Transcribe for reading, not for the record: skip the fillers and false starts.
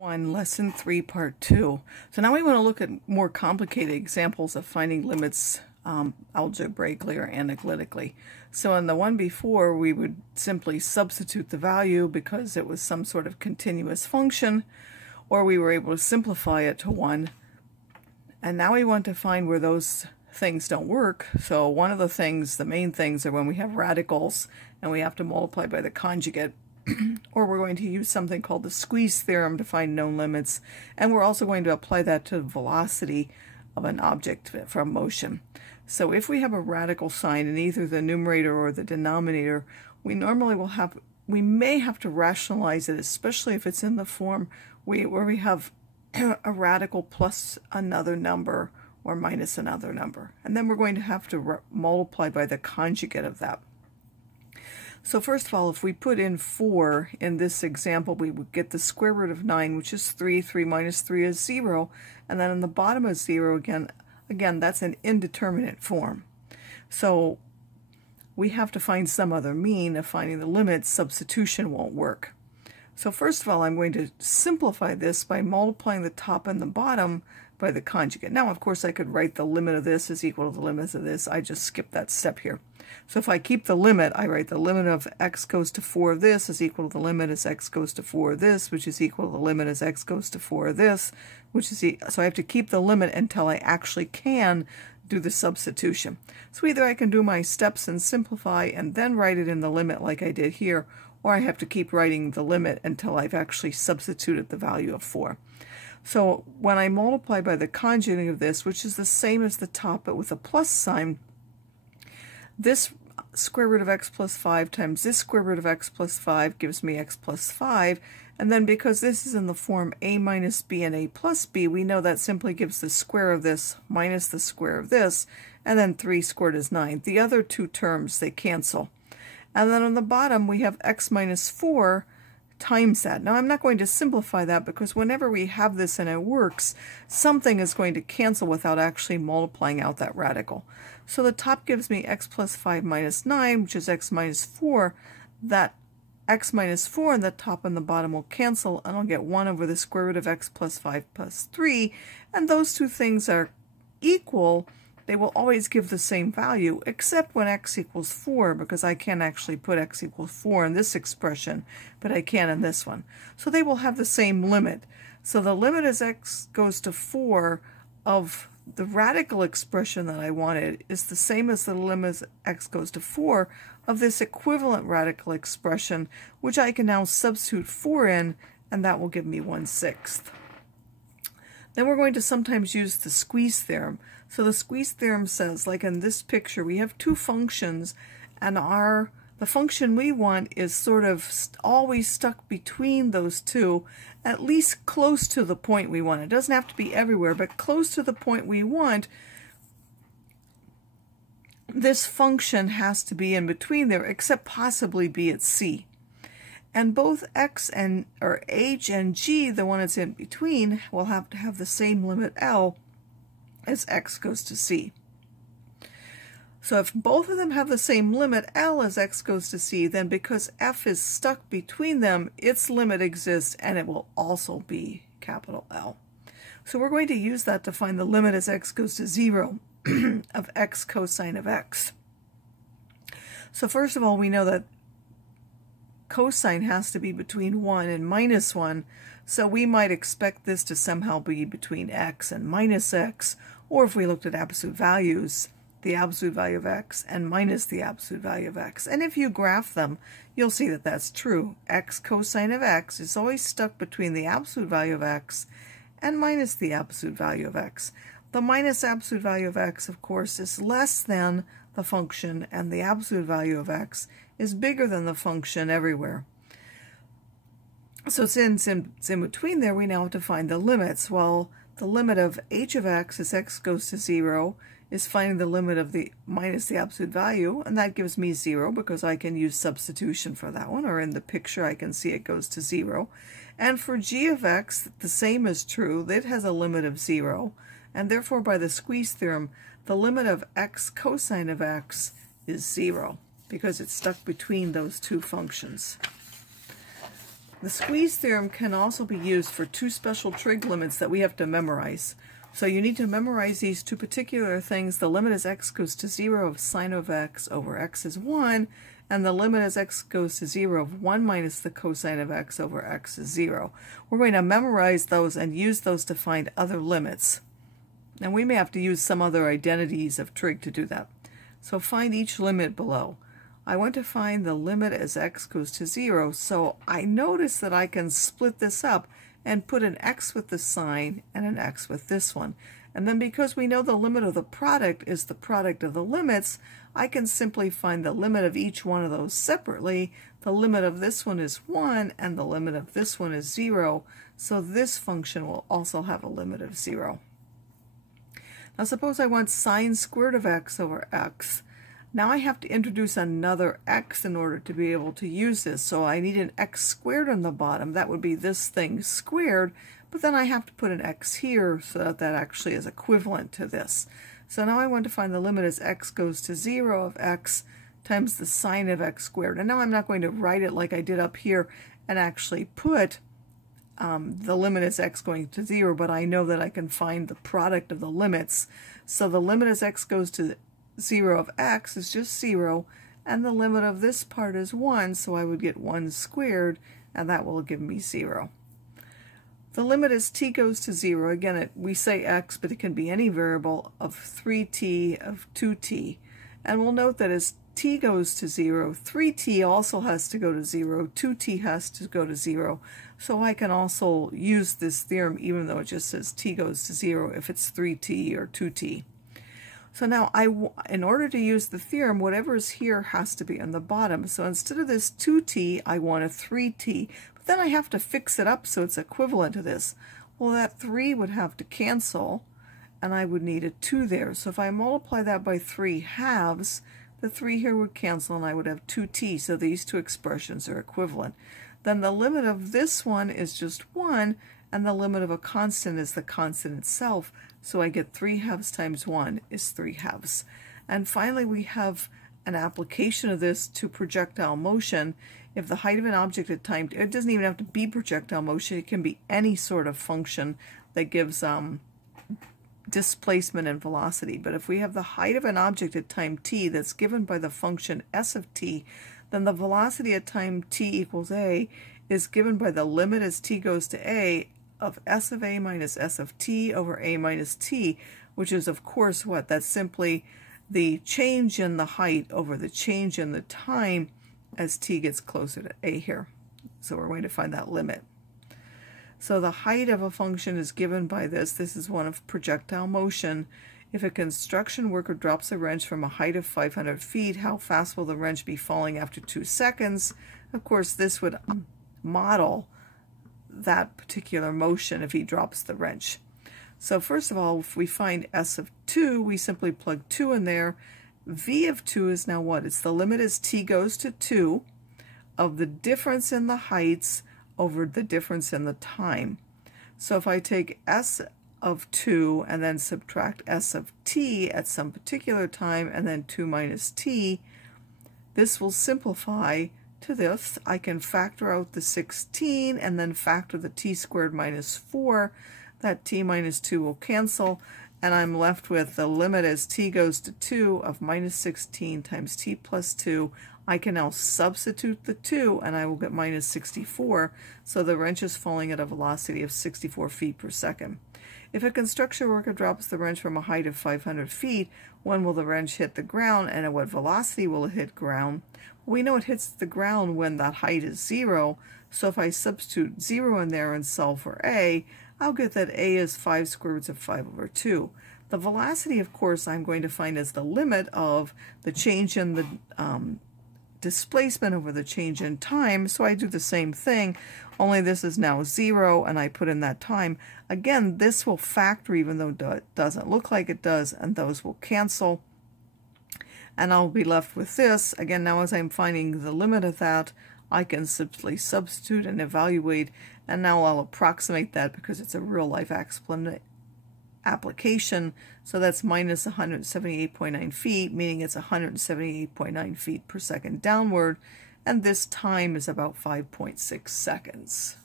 Lesson 3, Part 2. So now we want to look at more complicated examples of finding limits algebraically or analytically. So in the one before, we would simply substitute the value because it was some sort of continuous function, or we were able to simplify it to 1. And now we want to find where those things don't work. So one of the things, the main things, are when we have radicals and we have to multiply by the conjugate. Or we're going to use something called the Squeeze Theorem to find known limits, and we're also going to apply that to the velocity of an object from motion. So if we have a radical sign in either the numerator or the denominator, we may have to rationalize it, especially if it's in the form where we have a radical plus another number or minus another number. And then we're going to have to multiply by the conjugate of that. So first of all, if we put in 4 in this example, we would get the square root of 9, which is 3. 3 minus 3 is 0. And then in the bottom of 0, again, that's an indeterminate form. So we have to find some other mean of finding the limits. Substitution won't work. So first of all, I'm going to simplify this by multiplying the top and the bottom by the conjugate. Now, of course, I could write the limit of this is equal to the limit of this. I just skipped that step here. So if I keep the limit, I write the limit of x goes to 4 of this is equal to the limit as x goes to 4 of this, which is equal to the limit as x goes to 4 of this, which is so I have to keep the limit until I actually can do the substitution. So either I can do my steps and simplify and then write it in the limit like I did here, or I have to keep writing the limit until I've actually substituted the value of 4. So when I multiply by the conjugate of this, which is the same as the top but with a plus sign, this square root of x plus 5 times this square root of x plus 5 gives me x plus 5. And then because this is in the form a minus b and a plus b, we know that simply gives the square of this minus the square of this, and then 3 squared is 9. The other two terms, they cancel. And then on the bottom, we have x minus 4 times that. Now, I'm not going to simplify that because whenever we have this and it works, something is going to cancel without actually multiplying out that radical. So the top gives me x plus 5 minus 9, which is x minus 4. That x minus 4 and the top and the bottom will cancel, and I'll get 1 over the square root of x plus 5 plus 3. And those two things are equal. They will always give the same value, except when x equals 4, because I can't actually put x equals 4 in this expression, but I can in this one. So they will have the same limit. So the limit as x goes to 4 of the radical expression that I wanted is the same as the limit as x goes to 4 of this equivalent radical expression, which I can now substitute 4 in, and that will give me 1/6. Then we're going to sometimes use the Squeeze Theorem. So the Squeeze Theorem says, like in this picture, we have two functions, and the function we want is sort of always stuck between those two, at least close to the point we want. It doesn't have to be everywhere, but close to the point we want. This function has to be in between there, except possibly be at C. And both x and or h and g, the one that's in between, will have to have the same limit L as x goes to c. So if both of them have the same limit L as x goes to c, then because f is stuck between them, its limit exists and it will also be capital L. So we're going to use that to find the limit as x goes to 0 of x cosine of x. So first of all, we know that cosine has to be between 1 and minus 1, so we might expect this to somehow be between x and minus x, or if we looked at absolute values, the absolute value of x and minus the absolute value of x. And if you graph them, you'll see that that's true. X cosine of x is always stuck between the absolute value of x and minus the absolute value of x. The minus absolute value of x, of course, is less than the function, and the absolute value of x is bigger than the function everywhere. So since it's in between there, we now have to find the limits. Well, the limit of h of x as x goes to 0 is finding the limit of the minus the absolute value, and that gives me 0 because I can use substitution for that one, or in the picture I can see it goes to 0. And for g of x, the same is true. It has a limit of 0, and therefore by the Squeeze Theorem, the limit of x cosine of x is 0 because it's stuck between those two functions. The squeeze theorem can also be used for two special trig limits that we have to memorize. So you need to memorize these two particular things. The limit as x goes to 0 of sine of x over x is 1, and the limit as x goes to 0 of 1 minus the cosine of x over x is 0. We're going to memorize those and use those to find other limits. And we may have to use some other identities of trig to do that. So find each limit below. I want to find the limit as x goes to 0, so I notice that I can split this up and put an x with the sign and an x with this one. And then because we know the limit of the product is the product of the limits, I can simply find the limit of each one of those separately. The limit of this one is 1 and the limit of this one is 0, so this function will also have a limit of 0. Now suppose I want sine squared of x over x. Now I have to introduce another x in order to be able to use this. So I need an x squared on the bottom. That would be this thing squared, but then I have to put an x here so that that actually is equivalent to this. So now I want to find the limit as x goes to 0 of x times the sine of x squared. And now I'm not going to write it like I did up here and actually put the limit as x going to 0, but I know that I can find the product of the limits. So the limit as x goes to 0 of x is just 0, and the limit of this part is 1, so I would get 1 squared, and that will give me 0. The limit as t goes to 0, again, we say x, but it can be any variable, of 3t of 2t. And we'll note that as t goes to 0, 3t also has to go to 0, 2t has to go to 0. So I can also use this theorem even though it just says t goes to 0 if it's 3t or 2t. So now, in order to use the theorem, whatever is here has to be on the bottom. So instead of this 2t, I want a 3t. But then I have to fix it up so it's equivalent to this. Well, that 3 would have to cancel, and I would need a 2 there. So if I multiply that by 3 halves, the 3 here would cancel, and I would have 2t. So these two expressions are equivalent. Then the limit of this one is just 1, and the limit of a constant is the constant itself. So I get 3 halves times 1 is 3 halves. And finally, we have an application of this to projectile motion. If the height of an object at time, it doesn't even have to be projectile motion, it can be any sort of function that gives displacement and velocity. But if we have the height of an object at time t that's given by the function s of t, then the velocity at time t equals a is given by the limit as t goes to a of s of a minus s of t over a minus t, which is of course what? That's simply the change in the height over the change in the time as t gets closer to a here. So we're going to find that limit. So the height of a function is given by this. This is one of projectile motion. If a construction worker drops a wrench from a height of 500 feet, how fast will the wrench be falling after 2 seconds? Of course, this would model that particular motion if he drops the wrench. So first of all, if we find s of 2, we simply plug 2 in there. V of 2 is now what? It's the limit as t goes to 2 of the difference in the heights over the difference in the time. So if I take s of 2 and then subtract s of t at some particular time and then 2 minus t, this will simplify to this. I can factor out the 16 and then factor the t squared minus 4. That t minus 2 will cancel, and I'm left with the limit as t goes to 2 of minus 16 times t plus 2. I can now substitute the 2 and I will get minus 64, so the wrench is falling at a velocity of 64 feet per second. If a construction worker drops the wrench from a height of 500 feet, when will the wrench hit the ground and at what velocity will it hit ground? We know it hits the ground when that height is 0, so if I substitute 0 in there and solve for a, I'll get that a is 5 square roots of 5 over 2. The velocity, of course, I'm going to find as the limit of the change in the displacement over the change in time, so I do the same thing, only this is now 0 and I put in that time. Again, this will factor even though it doesn't look like it does, and those will cancel. And I'll be left with this. Again, now as I'm finding the limit of that, I can simply substitute and evaluate, and now I'll approximate that because it's a real-life application. So that's minus 178.9 feet, meaning it's 178.9 feet per second downward, and this time is about 5.6 seconds.